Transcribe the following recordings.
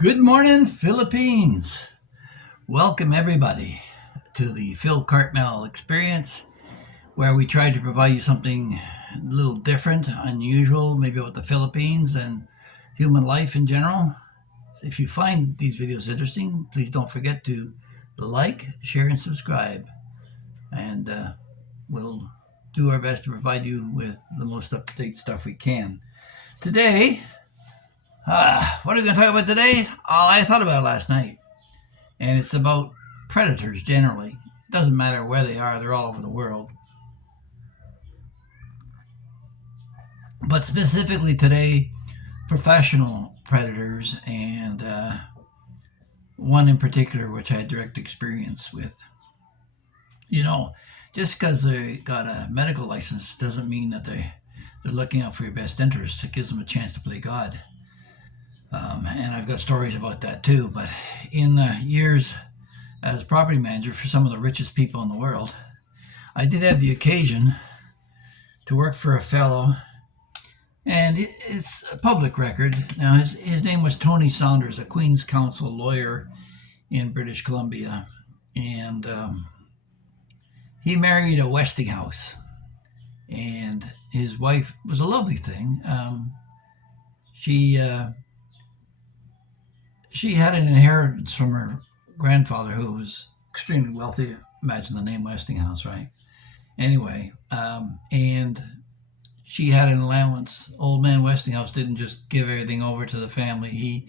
Good morning, Philippines. Welcome, everybody, to the Phil Cartmel Experience, where we try to provide you something a little different, unusual, maybe about the Philippines and human life in general. If you find these videos interesting, please don't forget to like, share, and subscribe. And we'll do our best to provide you with the most up to date stuff we can. Today, what are we going to talk about today? Oh, I thought about it last night. And it's about predators generally. It doesn't matter where they are, they're all over the world. But specifically today, professional predators, and one in particular which I had direct experience with. You know, just because they got a medical license doesn't mean that they're looking out for your best interests. It gives them a chance to play God. And I've got stories about that too. But in years as property manager for some of the richest people in the world, I did have the occasion to work for a fellow, and it's a public record. Now, his name was Tony Saunders, a Queen's Counsel lawyer in British Columbia, and he married a Westinghouse, and his wife was a lovely thing. She had an inheritance from her grandfather, who was extremely wealthy. Imagine the name Westinghouse, right? Anyway, and she had an allowance. Old man Westinghouse didn't just give everything over to the family. He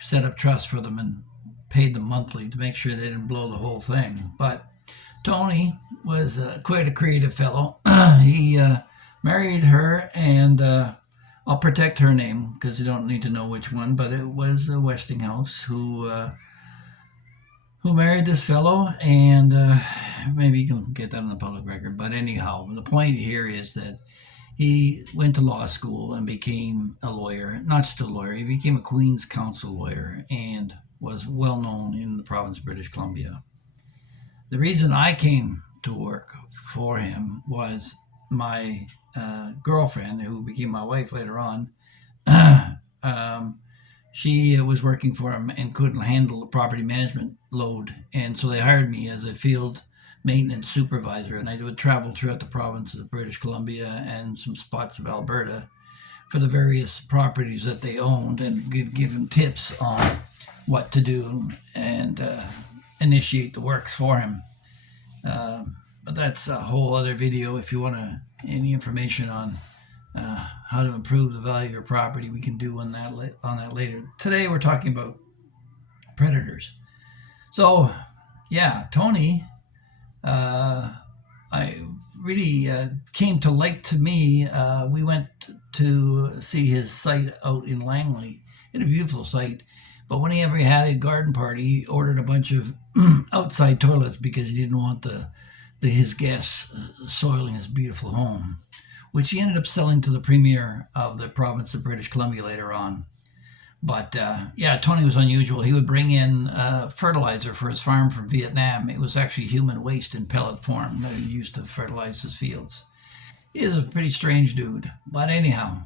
set up trusts for them and paid them monthly to make sure they didn't blow the whole thing. But Tony was quite a creative fellow. He married her, and I'll protect her name because you don't need to know which one, but it was Westinghouse who married this fellow, and maybe you can get that on the public record. But anyhow, the point here is that he went to law school and became a lawyer. Not just a lawyer, he became a Queen's Counsel lawyer and was well known in the province of British Columbia. The reason I came to work for him was my girlfriend, who became my wife later on. She was working for him and couldn't handle the property management load, and so they hired me as a field maintenance supervisor, and I would travel throughout the provinces of British Columbia and some spots of Alberta for the various properties that they owned, and give them tips on what to do and initiate the works for him. But that's a whole other video. If you want any information on how to improve the value of your property, we can do on that later. Today we're talking about predators. So yeah, Tony, I really came to like to me. We went to see his site out in Langley. It had a beautiful site, but whenever he had a garden party, he ordered a bunch of outside toilets because he didn't want his guests soiling his beautiful home, which he ended up selling to the premier of the province of British Columbia later on. But yeah, Tony was unusual. He would bring in fertilizer for his farm from Vietnam. It was actually human waste in pellet form that he used to fertilize his fields. He is a pretty strange dude. But anyhow,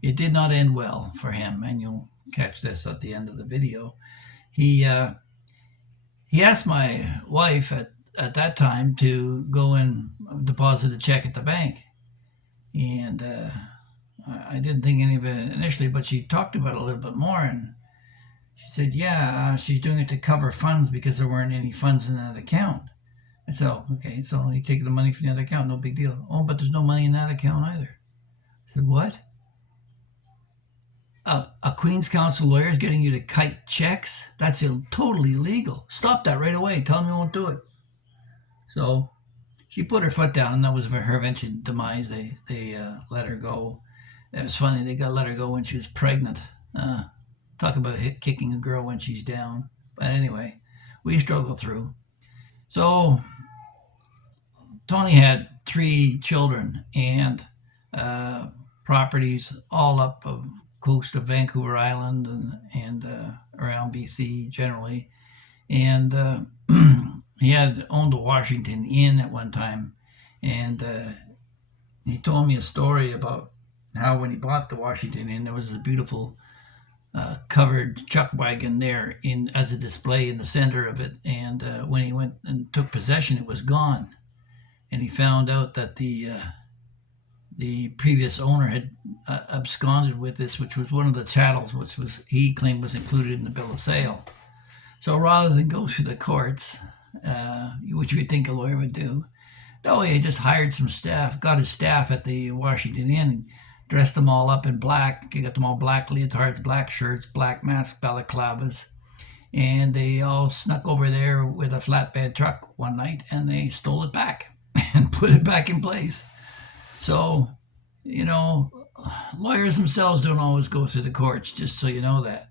it did not end well for him, and you'll catch this at the end of the video. He asked my wife at that time to go and deposit a check at the bank. And I didn't think any of it initially, but she talked about it a little bit more, and she said, yeah, she's doing it to cover funds because there weren't any funds in that account. I said, oh, okay, so you take the money from the other account, no big deal. Oh, but there's no money in that account either. I said, what? A Queen's Counsel lawyer is getting you to kite checks? That's totally illegal. Stop that right away. Tell him you won't do it. So she put her foot down, and that was her eventual demise. They let her go. It was funny. They got let her go when she was pregnant. Talk about kicking a girl when she's down. But anyway, we struggled through. So Tony had 3 children and properties all up of coast of Vancouver Island and around BC generally. And he had owned a Washington Inn at one time, and he told me a story about how when he bought the Washington Inn, there was a beautiful covered chuck wagon there in as a display in the center of it. And when he went and took possession, it was gone. And he found out that the previous owner had absconded with this, which was one of the chattels, which was he claimed was included in the bill of sale. So rather than go through the courts, which you would think a lawyer would do, no, he just hired some staff, got his staff at the Washington Inn, dressed them all up in black. He got them all black leotards, black shirts, black masks, balaclavas, and they all snuck over there with a flatbed truck one night, and they stole it back and put it back in place. So, you know, lawyers themselves don't always go through the courts, just so you know that.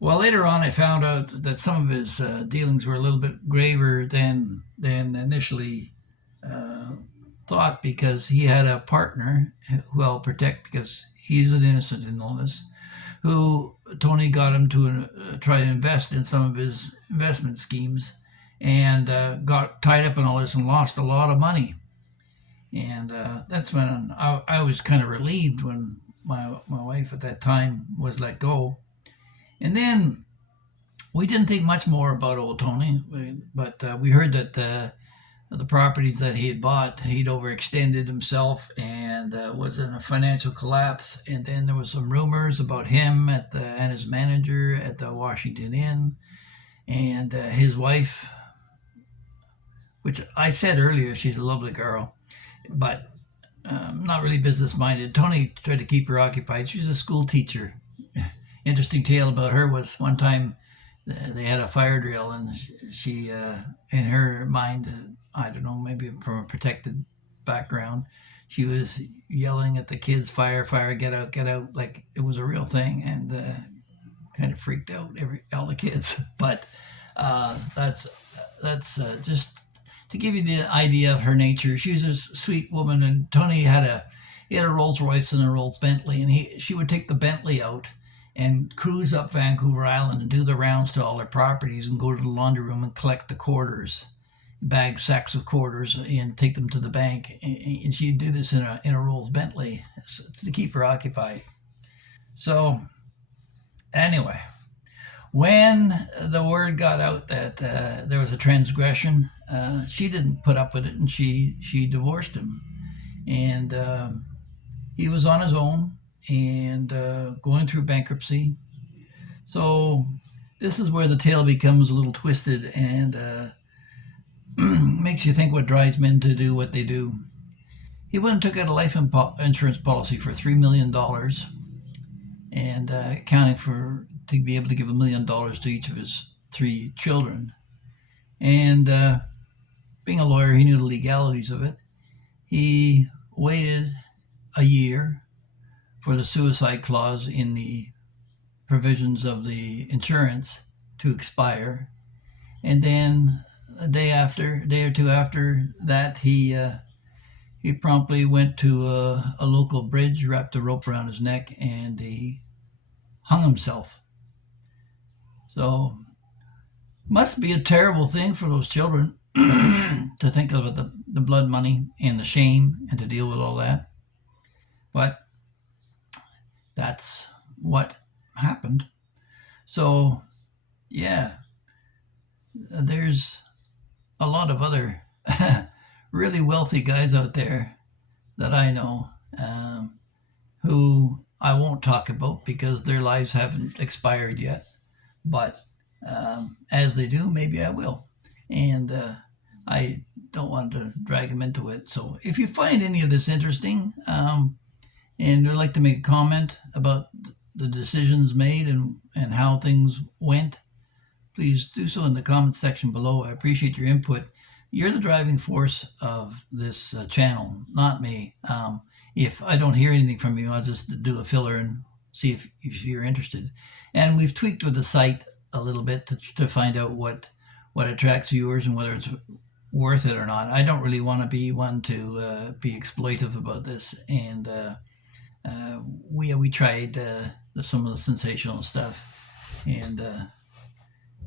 Well, later on, I found out that some of his dealings were a little bit graver than initially uh, thought, because he had a partner who I'll protect because he's an innocent in all this, who Tony got him to try to invest in some of his investment schemes, and got tied up in all this and lost a lot of money. And that's when I was kind of relieved when my wife at that time was let go. And then we didn't think much more about old Tony, but we heard that the properties that he had bought, he'd overextended himself and was in a financial collapse. And then there was some rumors about him and his manager at the Washington Inn, and his wife, which I said earlier, she's a lovely girl, but not really business minded. Tony tried to keep her occupied. She's a school teacher. Interesting tale about her was one time they had a fire drill, and she in her mind, I don't know, maybe from a protected background, she was yelling at the kids, "Fire, fire, get out," like it was a real thing, and kind of freaked out all the kids. But that's just to give you the idea of her nature. She was a sweet woman, and Tony he had a Rolls Royce and a Rolls Bentley, and she would take the Bentley out and cruise up Vancouver Island and do the rounds to all their properties and go to the laundry room and collect the quarters, bag sacks of quarters, and take them to the bank. And she'd do this in a Rolls Bentley. It's to keep her occupied. So anyway, when the word got out that there was a transgression, she didn't put up with it, and she divorced him. And he was on his own and going through bankruptcy. So this is where the tale becomes a little twisted and makes you think what drives men to do what they do. He went and took out a life insurance policy for $3 million, and accounting for to be able to give $1 million to each of his 3 children. And being a lawyer, he knew the legalities of it. He waited a year for the suicide clause in the provisions of the insurance to expire, and then a day or two after that, he promptly went to a local bridge, wrapped a rope around his neck, and he hung himself. So must be a terrible thing for those children to think about the blood money and the shame and to deal with all that. But that's what happened. So yeah, there's a lot of other really wealthy guys out there that I know who I won't talk about because their lives haven't expired yet. But as they do, maybe I will. And I don't want to drag them into it. So if you find any of this interesting and would like to make a comment about the decisions made and how things went, please do so in the comments section below. I appreciate your input. You're the driving force of this channel, not me. If I don't hear anything from you, I'll just do a filler and see if you're interested. And we've tweaked with the site a little bit to find out what attracts viewers and whether it's worth it or not. I don't really want to be one to be exploitive about this, and we tried some of the sensational stuff, and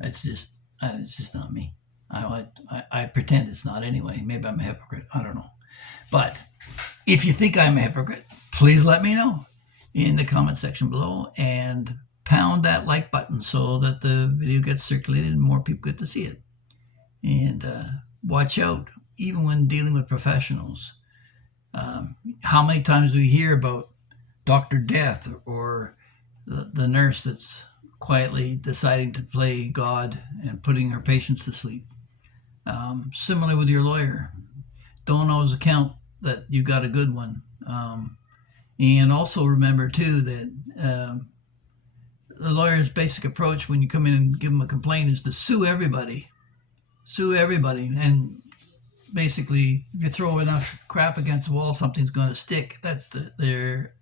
it's just not me. I pretend it's not anyway. Maybe I'm a hypocrite. I don't know. But if you think I'm a hypocrite, please let me know. in the comment section below and pound that like button so that the video gets circulated and more people get to see it. And watch out, even when dealing with professionals. How many times do we hear about Dr. Death or the nurse that's quietly deciding to play God and putting her patients to sleep? Similarly with your lawyer, don't always account that you got a good one. And also remember too that the lawyer's basic approach when you come in and give them a complaint is to sue everybody. Sue everybody. And basically, if you throw enough crap against the wall, something's going to stick. That's their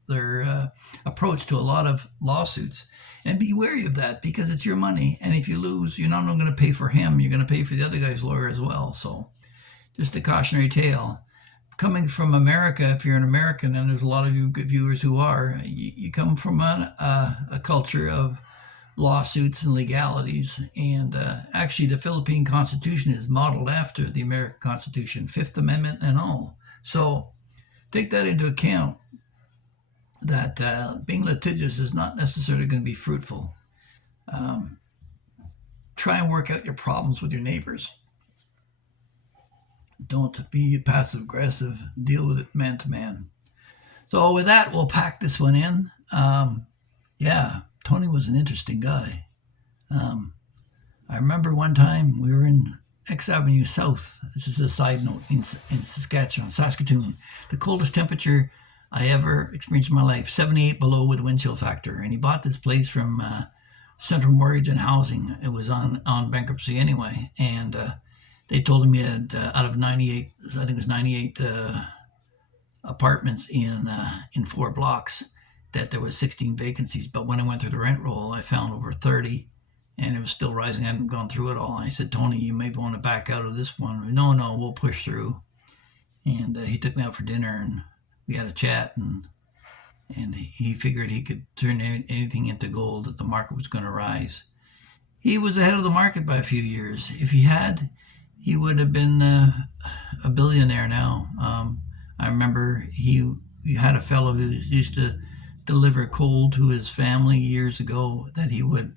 approach to a lot of lawsuits. And be wary of that because it's your money. And if you lose, you're not only going to pay for him, you're going to pay for the other guy's lawyer as well. So just a cautionary tale. Coming from America, if you're an American, and there's a lot of you viewers who are, you come from a culture of lawsuits and legalities. And actually, the Philippine Constitution is modeled after the American Constitution, Fifth Amendment and all. So take that into account, that being litigious is not necessarily going to be fruitful. Try and work out your problems with your neighbors. Don't be passive aggressive. Deal with it man to man. So with that, we'll pack this one in. Yeah, Tony was an interesting guy. I remember one time we were in X Avenue South. This is a side note in Saskatoon. The coldest temperature I ever experienced in my life, 78 below with wind chill factor. And he bought this place from Central Mortgage and Housing. It was on bankruptcy anyway. And they told him he had, out of 98, I think it was 98 apartments in 4 blocks, that there was 16 vacancies. But when I went through the rent roll, I found over 30, and it was still rising. I hadn't gone through it all. I said, Tony, you may want to back out of this one. No, we'll push through. And he took me out for dinner, and we had a chat, and he figured he could turn anything into gold, that the market was going to rise. He was ahead of the market by a few years. If he had, he would have been a billionaire now. I remember he had a fellow who used to deliver coal to his family years ago that he would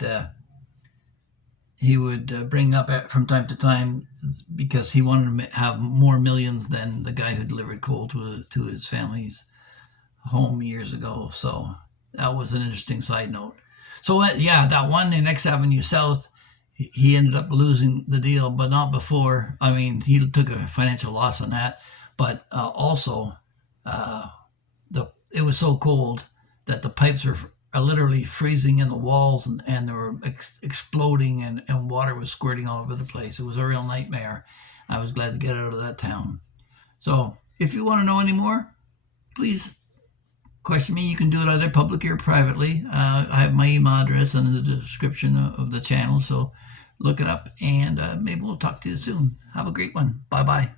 bring up from time to time because he wanted to have more millions than the guy who delivered coal to his family's home years ago. So that was an interesting side note. So yeah, that one in X Avenue South, he ended up losing the deal, but not before. I mean, he took a financial loss on that, but also it was so cold that the pipes were literally freezing in the walls, and they were exploding, and water was squirting all over the place. It was a real nightmare. I was glad to get out of that town. So if you want to know any more, please question me. You can do it either publicly or privately. I have my email address in the description of the channel, so look it up, and maybe we'll talk to you soon. Have a great one. Bye-bye.